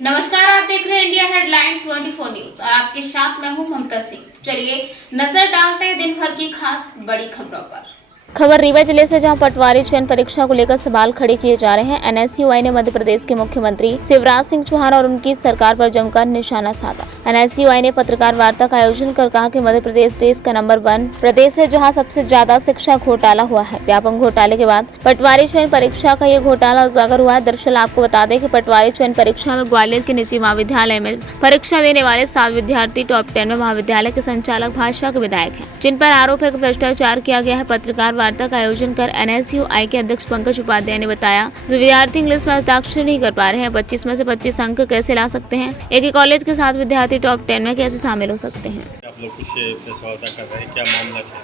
नमस्कार, आप देख रहे हैं इंडिया हेडलाइन 24 न्यूज और आपके साथ मैं हूं ममता सिंह। चलिए नजर डालते हैं दिन भर की खास बड़ी खबरों पर। खबर रीवा जिले से, जहां पटवारी चयन परीक्षा को लेकर सवाल खड़े किए जा रहे हैं। एनएसयूआई ने मध्य प्रदेश के मुख्यमंत्री शिवराज सिंह चौहान और उनकी सरकार पर जमकर निशाना साधा। एनएसयूआई ने पत्रकार वार्ता का आयोजन कर कहा कि मध्य प्रदेश देश का नंबर 1 प्रदेश है, जहां सबसे ज्यादा शिक्षा घोटाला हुआ है। व्यापम घोटाले के बाद पटवारी चयन परीक्षा का ये घोटाला उजागर हुआ है। दरअसल आपको बता दें कि पटवारी चयन परीक्षा में ग्वालियर के निजी महाविद्यालय में परीक्षा देने वाले 7 विद्यार्थी टॉप 10 में महाविद्यालय के संचालक भाजपा के विधायक हैं, जिन पर आरोप है कि भ्रष्टाचार किया गया है। पत्रकार वार्ता का आयोजन कर एनएसयूआई के अध्यक्ष पंकज उपाध्याय ने बताया, जो विद्यार्थी इंग्लिश में हस्ताक्षर नहीं कर पा रहे हैं, 25 में से 25 अंक कैसे ला सकते हैं? एक ही कॉलेज के 7 विद्यार्थी टॉप 10 में कैसे शामिल हो सकते हैं? आप लोग कुछ प्रश्नवार्ता कर रहे हैं, क्या मामला है?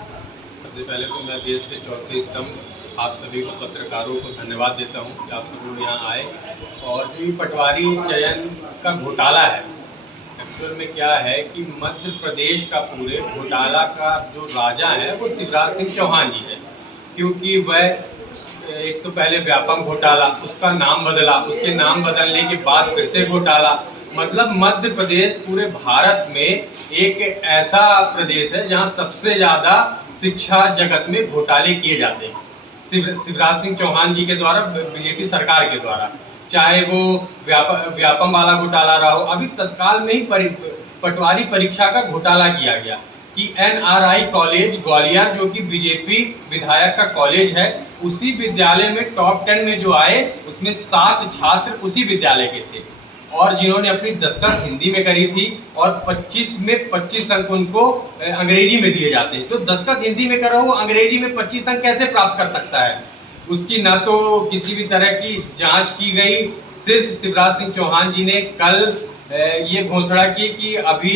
सबसे पहले तो मैं देश के चौथे स्तंभ आप सभी को पत्रकारों को धन्यवाद देता हूं कि आप सब लोग यहाँ आए। और जो पटवारी चयन का घोटाला है, एक्चुअल में क्या है कि मध्य प्रदेश का पूरे घोटाला का जो राजा है वो शिवराज सिंह चौहान जी है। क्योंकि वह एक तो पहले व्यापम घोटाला, उसका नाम बदला, उसके नाम बदलने के बाद फिर से घोटाला। मतलब मध्य प्रदेश पूरे भारत में एक ऐसा प्रदेश है जहां सबसे ज़्यादा शिक्षा जगत में घोटाले किए जाते हैं शिवराज सिंह चौहान जी के द्वारा, बीजेपी सरकार के द्वारा। चाहे वो व्यापम वाला घोटाला रहा हो, अभी तत्काल में ही पटवारी परीक्षा का घोटाला किया गया कि एनआरआई कॉलेज ग्वालियर, जो कि बीजेपी विधायक का कॉलेज है, उसी विद्यालय में टॉप 10 में जो आए उसमें 7 छात्र उसी विद्यालय के थे, और जिन्होंने अपनी दस्तखत हिंदी में करी थी और 25 में 25 अंक उनको अंग्रेजी में दिए जाते हैं। जो दस्तखत हिंदी में करा वो अंग्रेजी में 25 अंक कैसे प्राप्त कर सकता है? उसकी न तो किसी भी तरह की जांच की गई। सिर्फ शिवराज सिंह चौहान जी ने कल ये घोषणा की कि अभी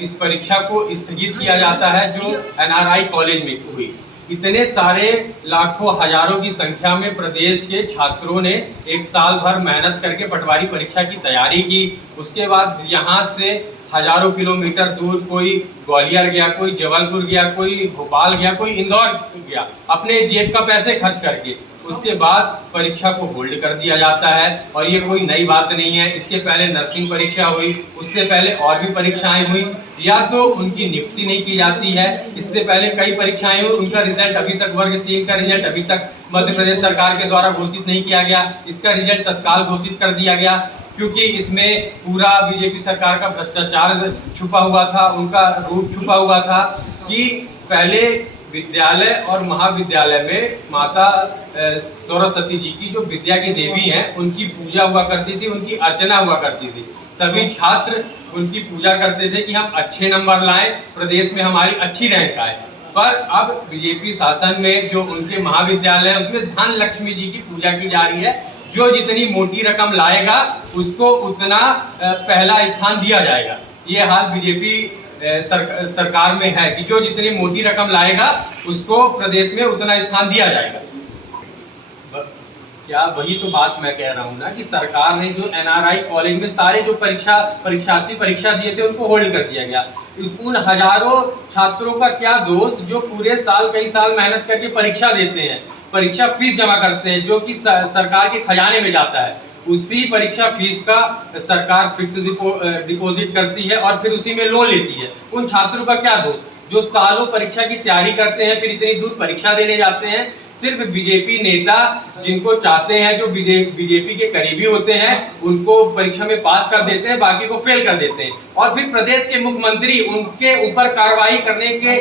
इस परीक्षा को स्थगित किया जाता है जो एनआरआई कॉलेज में हुई। इतने सारे लाखों हजारों की संख्या में प्रदेश के छात्रों ने एक साल भर मेहनत करके पटवारी परीक्षा की तैयारी की। उसके बाद यहाँ से हजारों किलोमीटर दूर कोई ग्वालियर गया, कोई जबलपुर गया, कोई भोपाल गया, कोई इंदौर गया, अपने जेब का पैसे खर्च करके। उसके बाद परीक्षा को होल्ड कर दिया जाता है। और ये कोई नई बात नहीं है, इसके पहले नर्सिंग परीक्षा हुई, उससे पहले और भी परीक्षाएं हुई। या तो उनकी नियुक्ति नहीं की जाती है, इससे पहले कई परीक्षाएं हुई, उनका रिजल्ट अभी तक, वर्ग 3 का रिजल्ट अभी तक मध्य प्रदेश सरकार के द्वारा घोषित नहीं किया गया। इसका रिजल्ट तत्काल घोषित कर दिया गया, क्योंकि इसमें पूरा बीजेपी सरकार का भ्रष्टाचार छुपा हुआ था, उनका रूप छुपा हुआ था। कि पहले विद्यालय और महाविद्यालय में माता सरस्वती जी की, जो विद्या की देवी हैं, उनकी पूजा हुआ करती थी, उनकी अर्चना हुआ करती थी। सभी छात्र उनकी पूजा करते थे कि हम अच्छे नंबर लाएं, प्रदेश में हमारी अच्छी रैंक आए। पर अब बीजेपी शासन में जो उनके महाविद्यालय है उसमें धन लक्ष्मी जी की पूजा की जा रही है। जो जितनी मोटी रकम लाएगा उसको उतना पहला स्थान दिया जाएगा। ये हाल बीजेपी सरकार में है कि जो जितनी मोटी रकम लाएगा उसको प्रदेश में उतना स्थान दिया जाएगा। क्या वही तो बात मैं कह रहा हूँ ना कि सरकार ने जो एनआरआई कॉलेज में सारे जो परीक्षार्थी परीक्षा दिए थे उनको होल्ड कर दिया गया। उन हजारों छात्रों का क्या दोष जो पूरे साल, कई साल मेहनत करके परीक्षा देते हैं, परीक्षा फीस जमा करते हैं, जो कि सरकार के खजाने में जाता है। उसी परीक्षा फीस का सरकार फिक्स डिपॉजिट करती है और फिर उसी में लोन लेती है। उन छात्रों का क्या दोष जो सालों परीक्षा की तैयारी करते हैं, फिर इतनी दूर परीक्षा देने जाते हैं। सिर्फ बीजेपी नेता जिनको चाहते हैं, जो बीजेपी के करीबी होते हैं, उनको परीक्षा में पास कर देते हैं, बाकी को फेल कर देते हैं। और फिर प्रदेश के मुख्यमंत्री उनके ऊपर कार्रवाई करने के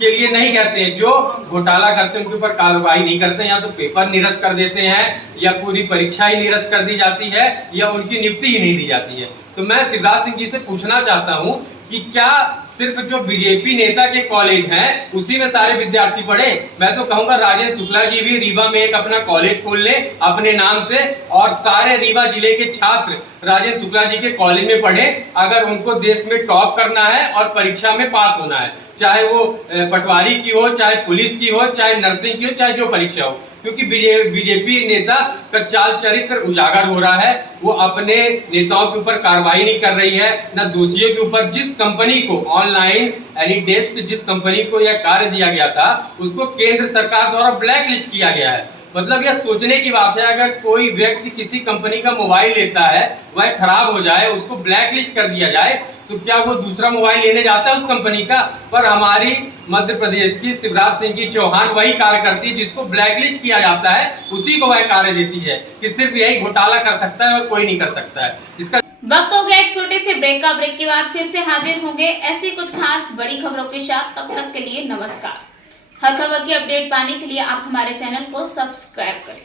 लिए नहीं कहते हैं। जो घोटाला करते हैं उनके ऊपर कार्रवाई नहीं करते हैं, या तो पेपर निरस्त कर देते हैं, या पूरी परीक्षा ही निरस्त कर दी जाती है, या उनकी नियुक्ति ही नहीं दी जाती है। तो मैं शिवराज सिंह जी से पूछना चाहता हूँ कि क्या सिर्फ जो बीजेपी नेता के कॉलेज हैं उसी में सारे विद्यार्थी पढ़े? मैं तो कहूंगा राजेंद्र शुक्ला जी भी रीवा में एक अपना कॉलेज खोल लें अपने नाम से, और सारे रीवा जिले के छात्र राजेंद्र शुक्ला जी के कॉलेज में पढ़े, अगर उनको देश में टॉप करना है और परीक्षा में पास होना है। चाहे वो पटवारी की हो, चाहे पुलिस की हो, चाहे नर्सिंग की हो, चाहे जो परीक्षा हो। क्योंकि बीजेपी नेता का चाल चरित्र उजागर हो रहा है। वो अपने नेताओं के ऊपर कार्रवाई नहीं कर रही है, न दोषियों के ऊपर। जिस कंपनी को ऑनलाइन एनी डेस्क, जिस कंपनी को यह कार्य दिया गया था, उसको केंद्र सरकार द्वारा ब्लैक लिस्ट किया गया है। मतलब यह सोचने की बात है, अगर कोई व्यक्ति किसी कंपनी का मोबाइल लेता है, वह खराब हो जाए, उसको ब्लैक लिस्ट कर दिया जाए, तो क्या वो दूसरा मोबाइल लेने जाता है उस कंपनी का? पर हमारी मध्य प्रदेश की शिवराज सिंह की चौहान वही कार्य करती है जिसको ब्लैक लिस्ट किया जाता है, उसी को वह कार्य देती है कि सिर्फ यही घोटाला कर सकता है और कोई नहीं कर सकता है। इसका वक्त हो गया एक छोटे से ब्रेक का। ब्रेक के बाद फिर से हाजिर होंगे ऐसी कुछ खास बड़ी खबरों के साथ। तब तक के लिए नमस्कार। हर खबर की अपडेट पाने के लिए आप हमारे चैनल को सब्सक्राइब करें।